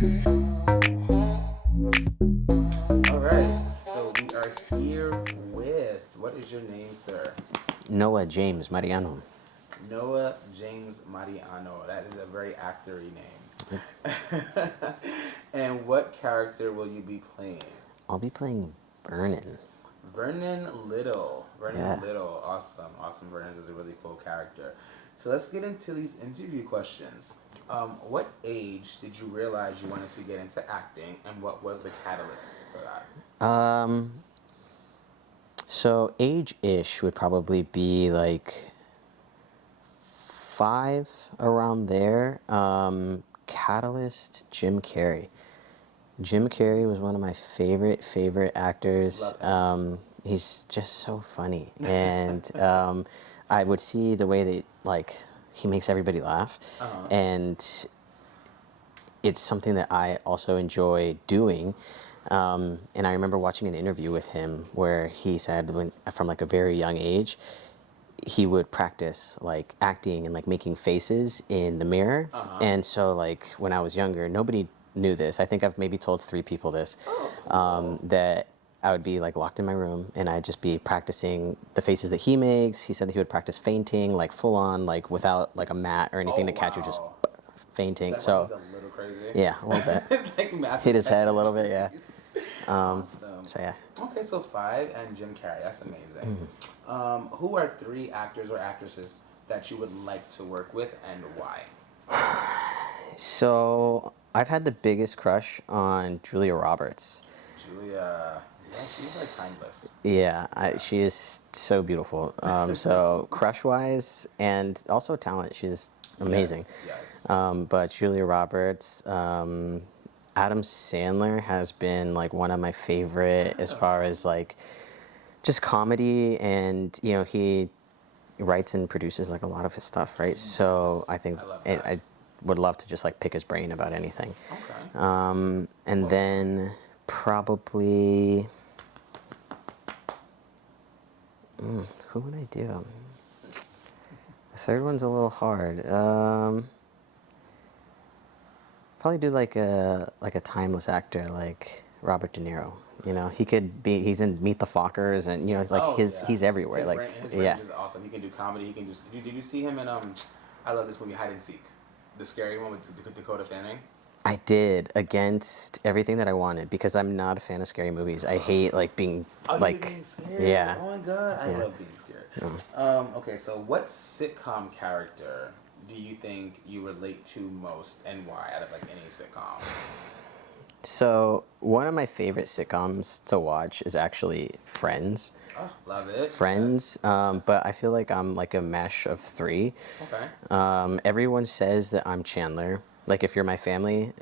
All right, so we are here with, what is your name, sir? Noah James Mariano. Noah James Mariano. That is a very actory name. And what character will you be playing? I'll be playing Vernon. Vernon Lyttle. Vernon Yeah. Lyttle. Awesome. Awesome. Vernon is a really cool character. So let's get into these interview questions. What age did you realize you wanted to get into acting, and what was the catalyst for that? So age-ish would probably be like 5 around there. Catalyst, Jim Carrey. Jim Carrey was one of my favorite actors. Love him. He's just so funny, and I would see the way that he makes everybody laugh, Uh-huh. and it's something that I also enjoy doing. And I remember watching an interview with him where he said from like a very young age, he would practice like acting and like making faces in the mirror. Uh-huh. And so like when I was younger, nobody knew this. I think I've maybe told 3 people this, Oh, cool. that I would be like locked in my room and I'd just be practicing the faces that he makes. He said that he would practice fainting, like full on, like without like a mat or anything Oh, to catch you, just wow. fainting. Is that why So he's a little crazy? yeah, a little bit. It's like massive. Hit his head a little bit, yeah. Awesome. So yeah. Okay, so 5 and Jim Carrey. That's amazing. Mm-hmm. Who are 3 actors or actresses that you would like to work with, and why? So I've had the biggest crush on Julia Roberts. Julia. Yeah, she's like timeless. Yeah, Yeah. she is so beautiful. So crush-wise and also talent, she's amazing. Yes. But Julia Roberts, Adam Sandler has been like one of my favorite as far as like just comedy, and he writes and produces like a lot of his stuff, right? So I think I love that. I would love to just like pick his brain about anything. Okay. And then probably, who would I do? The third one's a little hard. Probably do like a timeless actor like Robert De Niro. He's in Meet the Fockers, and like Oh, yeah. he's everywhere. His Yeah. range is awesome. He can do comedy. He can do. Did you see him in I love this movie, Hide and Seek, the scary one with Dakota Fanning. I did, against everything that I wanted, because I'm not a fan of scary movies. I hate like being Oh, you like being scared? yeah. Oh my god, I Yeah. love being scared. No. Okay, so what sitcom character do you think you relate to most, and why? Out of like any sitcom. So one of my favorite sitcoms to watch is actually Friends. Oh, love it. Friends, but I feel like I'm like a mesh of 3. Yes. Okay. Everyone says that I'm Chandler. Like if you're my family,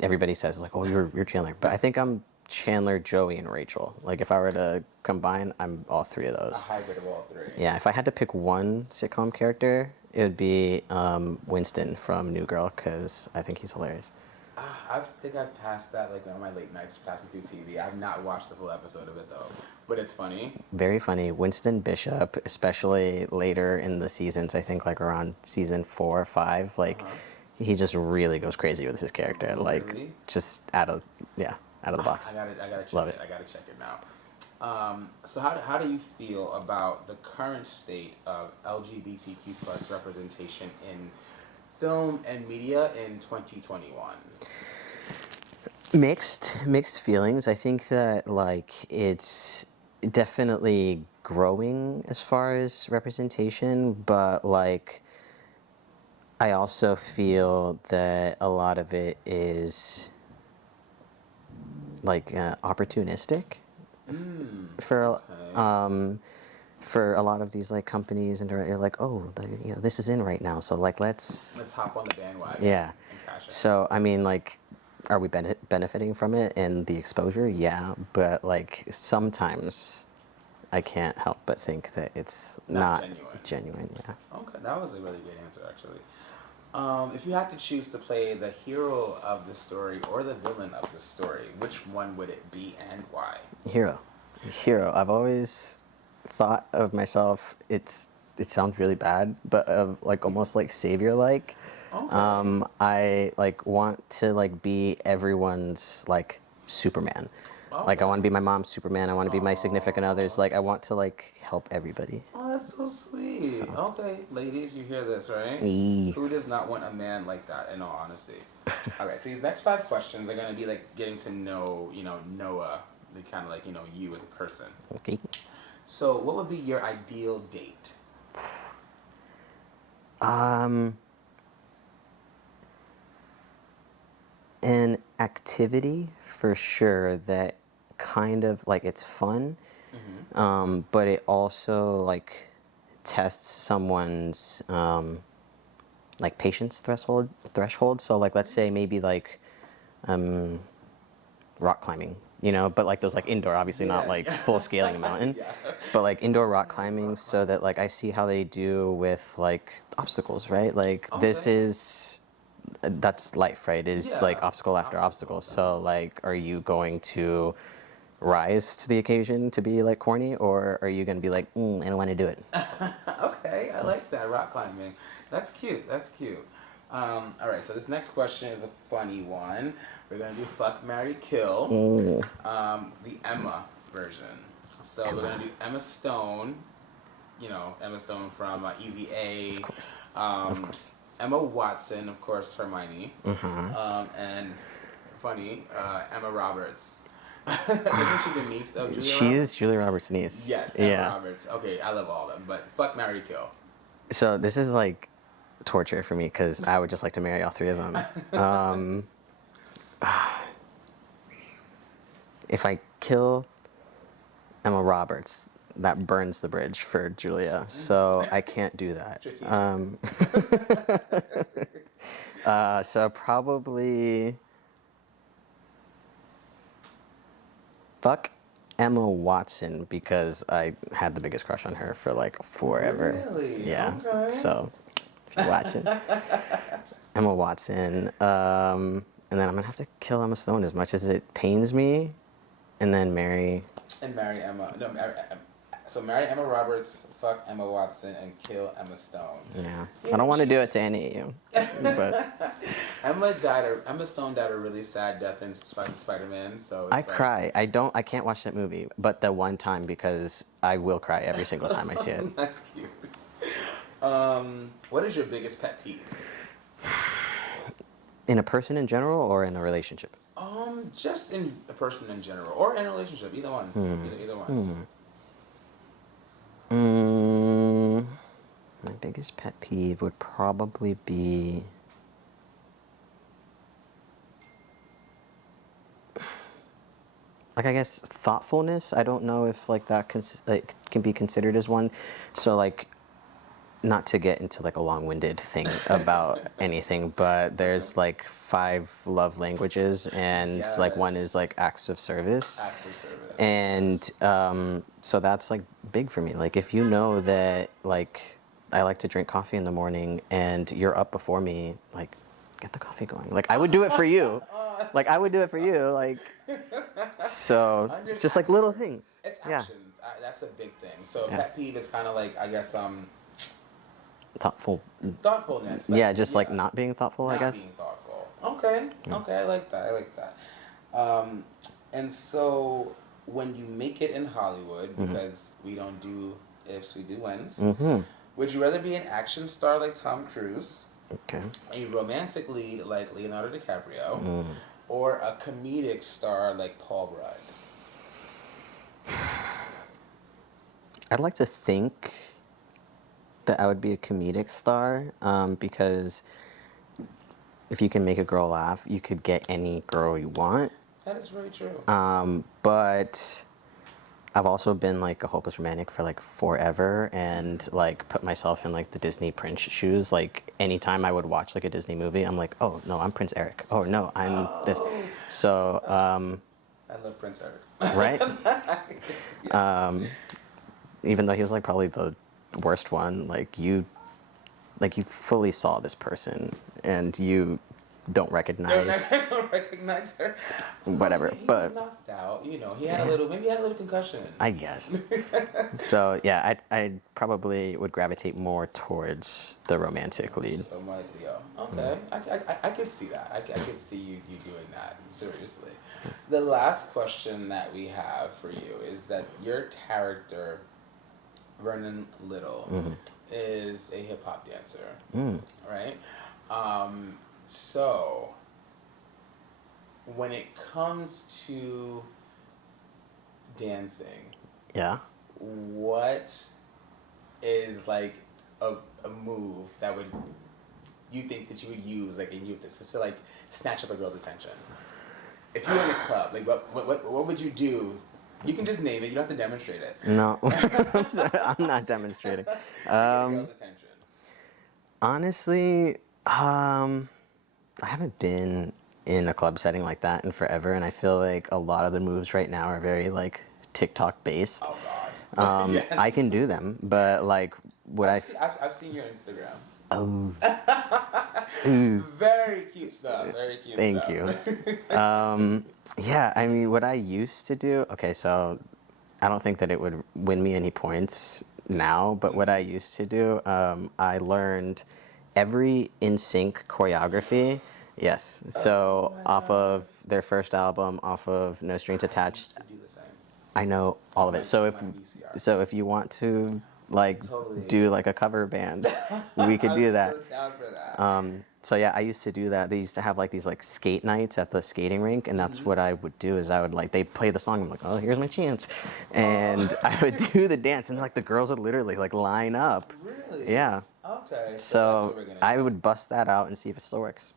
everybody says like, "Oh, you're Chandler." But I think I'm Chandler, Joey, and Rachel. Like if I were to combine, I'm all 3 of A those. hybrid of all 3. Yeah, if I had to pick one sitcom character, it would be Winston from New Girl, because I think he's hilarious. I think I've passed that like on my late nights, passing through TV. I've not watched the full episode of it though, but it's funny. Very funny. Winston Bishop, especially later in the seasons, I think like around season 4 or 5, like he just really goes crazy with his character. Like Really? just out of the box. I gotta check Love it. it. I gotta check it now. So how do you feel about the current state of LGBTQ plus representation in film and media in 2021? Mixed feelings. I think that like it's definitely growing as far as representation, but like I also feel that a lot of it is like opportunistic for Okay. for a lot of these like companies, and they're like, oh, this is in right now, so like let's Let's hop on the bandwagon. yeah. And cash in. So I mean, like, are we benefiting from it and the exposure? Yeah, but like sometimes I can't help but think that it's Not not genuine. genuine. Yeah. Okay, that was a really good answer, actually. If you had to choose to play the hero of the story or the villain of the story, which one would it be and why? Hero. I've always thought of myself. It sounds really bad, but of like almost like savior like. Okay. I like want to like be everyone's like Superman. Like I Okay. want to be my mom's Superman. I want to be my significant others. Aw. Like I want to like help everybody. Oh, that's so sweet. So, Okay, ladies, you hear this, right? ee. Who does not want a man like that, in all honesty? All right, so these next 5 questions are going to be like getting to know, Noah, the kind of like, you as a person. Okay. So, what would be your ideal date? Um, an activity for sure that kind of like it's fun, Mm-hmm. but it also like tests someone's like patience threshold. So like let's say maybe like um, rock climbing, but like those like indoor, obviously not Yeah, like yeah. full scaling a mountain, Yeah. but like indoor rock Indoor climbing rock so climbing. that like I see how they do with like obstacles, right? Like this Okay. is that's life, right? Is like Yeah. obstacle after obstacle. Obstacles, So absolutely. like are you going to rise to the occasion to be like corny, or are you going to be like, I don't want to do it? Okay, I So like that rock climbing. That's cute. That's cute. All right, so this next question is a funny one. We're gonna do fuck, marry, kill. mm, The Emma version. So we're gonna Emma, do Emma Stone. Emma Stone from Easy of A. course, of Um, course. Emma Watson, of course, Hermione. Uh-huh. And funny, Emma Roberts. Isn't she the niece of Julia She is Roberts? Julia Roberts' niece. Yes, Emma Yeah. Roberts. Okay, I love all of them, but fuck, marry, kill. So this is like torture for me because I would just like to marry all three of them. Um, if I kill Emma Roberts, that burns the bridge for Julia, so I can't do that. Strategic. So probably fuck Emma Watson because I had the biggest crush on her for like forever. Really? Yeah. Okay. So if you're watching, Emma Watson, and then I'm gonna have to kill Emma Stone as much as it pains me, and then marry. And marry Emma. No, so marry Emma Roberts, fuck Emma Watson, and kill Emma Stone. Yeah. I Yeah, don't want to do it to any of you, but Emma Stone died a really sad death in Spider-Man. So I it's like cry. I can't watch that movie, but the one time because I will cry every single time I see it. that's cute. What is your biggest pet peeve? In a person in general or in a relationship? Just in a person in general, or in a relationship, either one. Either one. Mm, my biggest pet peeve would probably be like I guess thoughtfulness. I don't know if like that like can be considered as one. So like not to get into like a long-winded thing about anything, but It's okay. there's like 5 love languages, and like one is like Yes. acts of service, Acts of service. and Yes. so that's like big for me. Like if you know that like I like to drink coffee in the morning and you're up before me, like get the coffee going. Like I would do it for you. Like I would do it for you. Like so just like Acts of little service. things. It's Yeah. actions. That's a big thing. So Yeah. pet peeve is kind of like, I guess, Thoughtful. thoughtfulness. Yeah, just like Yeah. not being thoughtful, I Not guess. being thoughtful. Okay. Yeah. Okay, I like that. I like that. And so when you make it in Hollywood, Mhm. because we don't do ifs, we do whens, Mhm. would you rather be an action star like Tom Cruise, Okay. a romantic lead like Leonardo DiCaprio, Mm. or a comedic star like Paul Rudd? I'd like to think that I would be a comedic star, because if you can make a girl laugh, you could get any girl you want. That is very true. But I've also been like a hopeless romantic for like forever, and like put myself in like the Disney Prince shoes. Like anytime I would watch like a Disney movie, I'm like, oh no, I'm Prince Eric. Oh no, I'm this. Oh, So, I love Prince Eric. right? Yeah. Even though he was like probably the worst one, like you fully saw this person, and you don't recognize don't recognize her. whatever. He But was knocked out. You know, he had a little, maybe he had a little concussion. I guess. So yeah, I probably would gravitate more towards the romantic lead. So I'm like, Leo. Okay, I could see that. I could see you doing that. Seriously. The last question that we have for you is that your character, Vernon Lyttle, is a hip hop dancer, right? So when it comes to dancing, Yeah. what is like a move that would you think that you would use like in youth to like snatch up a girl's attention? If you were in a club, like what would you do? You can just name it. You don't have to demonstrate it. No, I'm not demonstrating. To get a girl's attention. Honestly, I haven't been in a club setting like that in forever, and I feel like a lot of the moves right now are very like TikTok based. Oh God. Yes. I can do them, but like would I've seen your Instagram. Oh. Very cute stuff. Very cute. Thank stuff. you. Yeah, I mean, what I used to do. Okay, so I don't think that it would win me any points now, but what I used to do, I learned every NSYNC choreography. Yes. So off of their first album, off of No Strings Attached. To do the same. I know all of it. So if you want to like do like a cover band, we could do that. I'm so down for that. So yeah, I used to do that. They used to have like these like skate nights at the skating rink, and that's what I would do. Is I would like they play the song. I'm like, oh, here's my chance, and I would do the dance, and like the girls would literally like line up. Really? Yeah. Okay. So I would bust that out and see if it still works.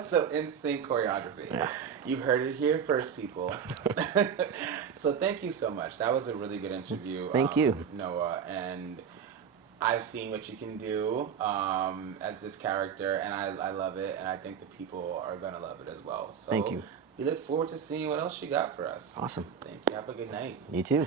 So NSYNC choreography. Yeah. You've heard it here first, people. So thank you so much. That was a really good interview. Thank you, Noah. And I've seen what you can do as this character, and I love it, and I think the people are gonna love it as well. So Thank you. We look forward to seeing what else you got for us. Awesome. Thank you. Have a good night. You too.